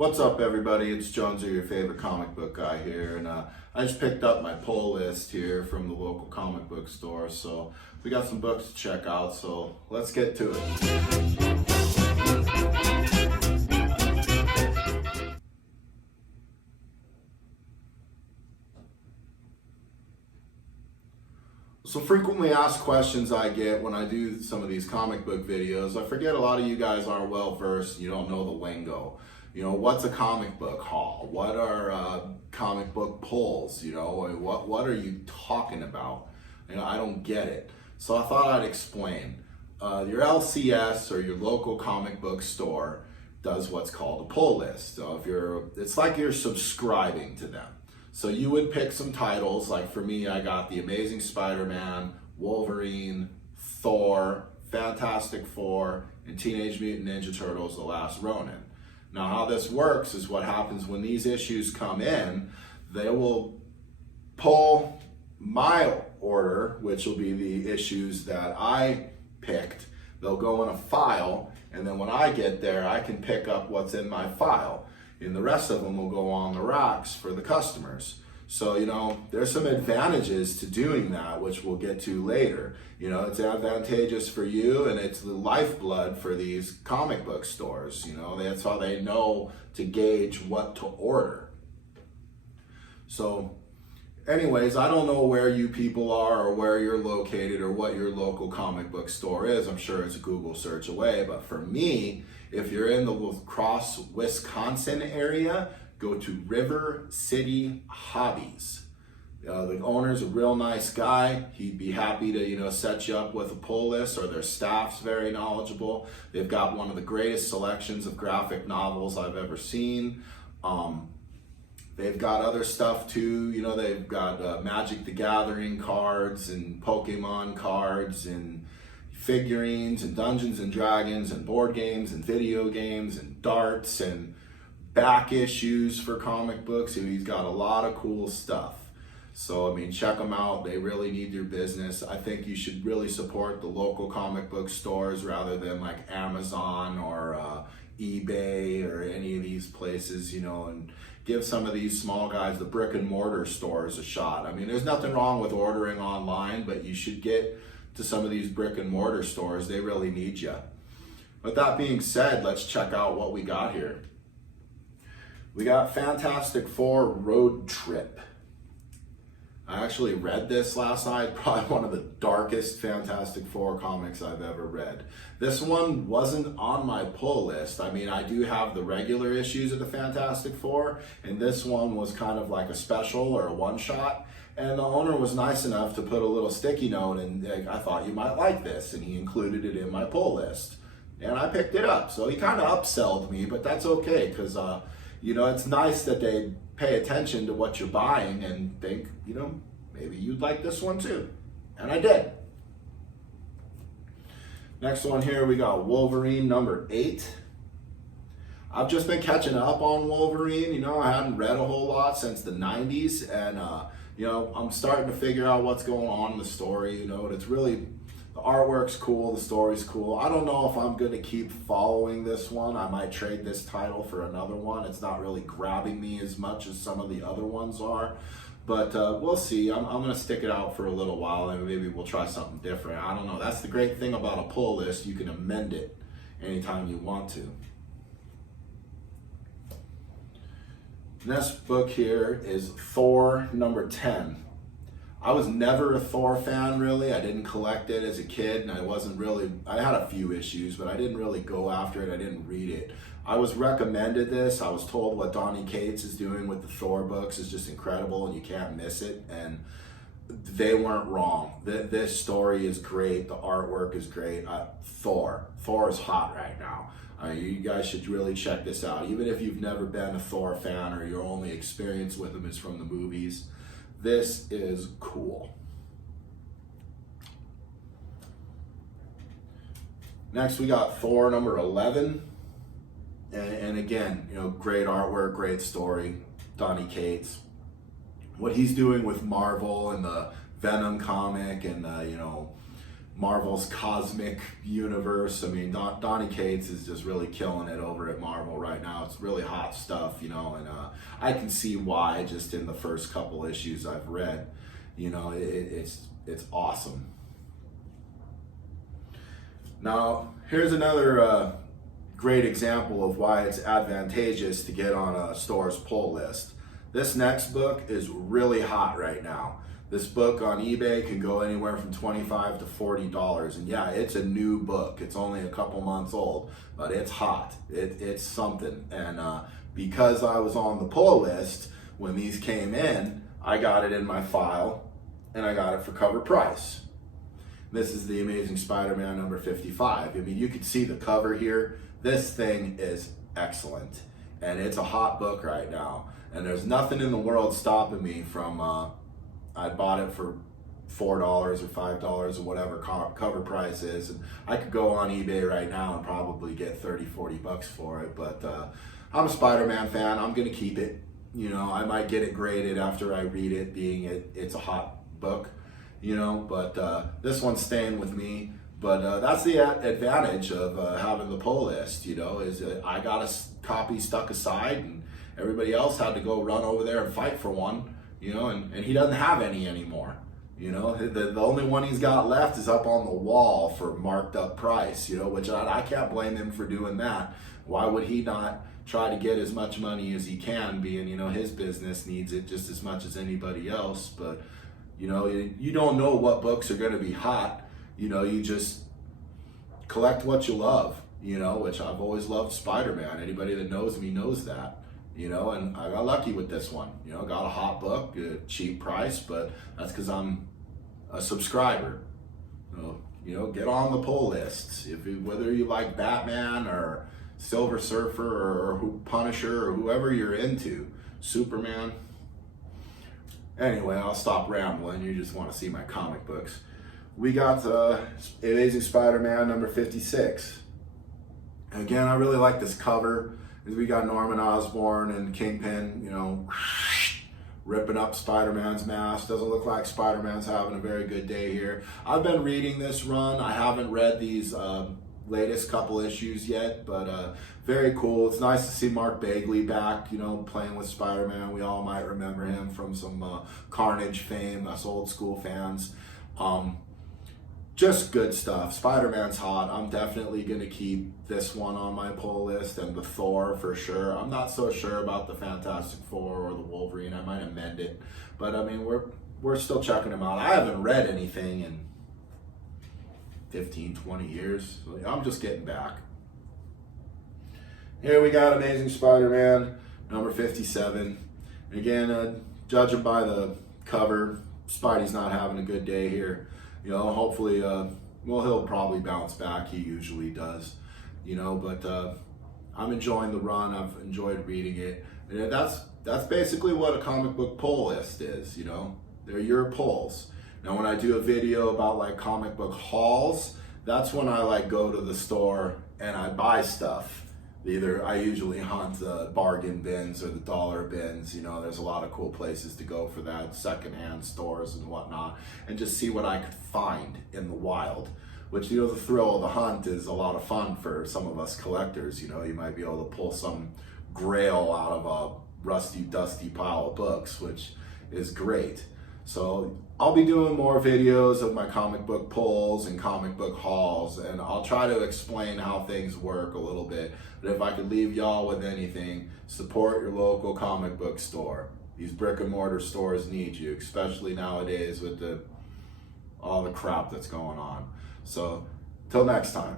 What's up, everybody? It's Jonesy, your favorite comic book guy here, and I just picked up my pull list here from the local comic book store, so we got some books to check out, so let's get to it. Some frequently asked questions I get when I do some of these comic book videos. I forget a lot of you guys aren't well versed, you don't know the lingo. You know, what's a comic book haul? What are comic book pulls? You know, what are you talking about? You know, I don't get it. So I thought I'd explain. Your LCS or your local comic book store does what's called a pull list. So it's like you're subscribing to them. So you would pick some titles, like for me, I got The Amazing Spider-Man, Wolverine, Thor, Fantastic Four, and Teenage Mutant Ninja Turtles: The Last Ronin. Now how this works is what happens when these issues come in, they will pull my order, which will be the issues that I picked. They'll go in a file, and then when I get there, I can pick up what's in my file. And the rest of them will go on the racks for the customers. So, you know, there's some advantages to doing that, which we'll get to later. You know, it's advantageous for you, and it's the lifeblood for these comic book stores. You know, that's how they know to gauge what to order. So, anyways, I don't know where you people are or where you're located or what your local comic book store is. I'm sure it's a Google search away, but for me, if you're in the La Crosse, Wisconsin area, go to River City Hobbies. The owner's a real nice guy. He'd be happy to, you know, set you up with a pull list, or their staff's very knowledgeable. They've got one of the greatest selections of graphic novels I've ever seen. They've got other stuff too. You know, they've got Magic the Gathering cards and Pokemon cards and figurines and Dungeons and Dragons and board games and video games and darts and back issues for comic books. He's got a lot of cool stuff. So, I mean, check them out. They really need your business. I think you should really support the local comic book stores rather than like Amazon or eBay or any of these places, you know, and give some of these small guys, the brick and mortar stores, a shot. I mean, there's nothing wrong with ordering online, but you should get to some of these brick and mortar stores. They really need you. With that being said, let's check out what we got here. We got Fantastic Four Road Trip. I actually read this last night, probably one of the darkest Fantastic Four comics I've ever read. This one wasn't on my pull list. I mean, I do have the regular issues of the Fantastic Four, and this one was kind of like a special or a one-shot. And the owner was nice enough to put a little sticky note, and I thought you might like this, and he included it in my pull list. And I picked it up. So he kind of upselled me, but that's okay, because you know, it's nice that they pay attention to what you're buying and think, you know, maybe you'd like this one too. And I did. Next one here, we got Wolverine number 8. I've just been catching up on Wolverine. You know, I hadn't read a whole lot since the 90s, and you know, I'm starting to figure out what's going on in the story. You know, it's really, the artwork's cool, the story's cool. I don't know if I'm going to keep following this one. I might trade this title for another one. It's not really grabbing me as much as some of the other ones are. But we'll see. I'm going to stick it out for a little while, and maybe we'll try something different. I don't know. That's the great thing about a pull list. You can amend it anytime you want to. Next book here is Thor number 10. I was never a Thor fan, really. I didn't collect it as a kid, and I had a few issues, but I didn't really go after it. I didn't read it. I was recommended this. I was told what Donny Cates is doing with the Thor books is just incredible, and you can't miss it. And they weren't wrong. This story is great. The artwork is great. Thor is hot right now. You guys should really check this out. Even if you've never been a Thor fan or your only experience with him is from the movies, this is cool. Next, we got Thor number 11. And again, you know, great artwork, great story. Donny Cates. What he's doing with Marvel and the Venom comic and, you know, Marvel's cosmic universe. I mean, Donny Cates is just really killing it over at Marvel right now. It's really hot stuff, you know, and I can see why just in the first couple issues I've read. You know, it's awesome. Now, here's another great example of why it's advantageous to get on a store's pull list. This next book is really hot right now. This book on eBay can go anywhere from $25 to $40. And yeah, it's a new book. It's only a couple months old, but it's hot. It's something. And because I was on the pull list, when these came in, I got it in my file and I got it for cover price. This is the Amazing Spider-Man number 55. I mean, you can see the cover here. This thing is excellent. And it's a hot book right now. And there's nothing in the world stopping me from, I bought it for $4 or $5 or whatever cover price is. And I could go on eBay right now and probably get 30, 40 bucks for it. But I'm a Spider-Man fan. I'm going to keep it. You know, I might get it graded after I read it, being it's a hot book, you know, but this one's staying with me. But that's the advantage of having the pull list, you know, is I got a copy stuck aside and everybody else had to go run over there and fight for one, you know, and he doesn't have any anymore. You know, the only one he's got left is up on the wall for marked up price, you know, which I can't blame him for doing that. Why would he not try to get as much money as he can, being, you know, his business needs it just as much as anybody else. But, you know, you don't know what books are going to be hot. You know, you just collect what you love, you know, which I've always loved Spider-Man. Anybody that knows me knows that. You know, and I got lucky with this one. You know, got a hot book, a cheap price, but that's because I'm a subscriber. So, you know, get on the pull list. Whether you like Batman or Silver Surfer or Punisher or whoever you're into, Superman. Anyway, I'll stop rambling. You just want to see my comic books. We got Amazing Spider-Man number 56. Again, I really like this cover. We got Norman Osborn and Kingpin, you know, ripping up Spider-Man's mask. Doesn't look like Spider-Man's having a very good day here. I've been reading this run. I haven't read these latest couple issues yet, but very cool. It's nice to see Mark Bagley back, you know, playing with Spider-Man. We all might remember him from some Carnage fame, us old school fans. Just good stuff. Spider-Man's hot. I'm definitely going to keep this one on my pull list, and the Thor for sure. I'm not so sure about the Fantastic Four or the Wolverine. I might amend it. But, I mean, we're still checking them out. I haven't read anything in 15, 20 years. So I'm just getting back. Here we got Amazing Spider-Man, number 57. Again, judging by the cover, Spidey's not having a good day here. You know, hopefully, well, he'll probably bounce back. He usually does, you know, but I'm enjoying the run. I've enjoyed reading it. And that's basically what a comic book pull list is, you know. They're your pulls. Now, when I do a video about, like, comic book hauls, that's when I, like, go to the store and I buy stuff. Either I usually hunt the bargain bins or the dollar bins. You know, there's a lot of cool places to go for that, secondhand stores and whatnot, and just see what I could find in the wild. Which, you know, the thrill of the hunt is a lot of fun for some of us collectors. You know, you might be able to pull some grail out of a rusty, dusty pile of books, which is great. So I'll be doing more videos of my comic book pulls and comic book hauls, and I'll try to explain how things work a little bit. But if I could leave y'all with anything, support your local comic book store. These brick and mortar stores need you, especially nowadays with all the crap that's going on. So, till next time.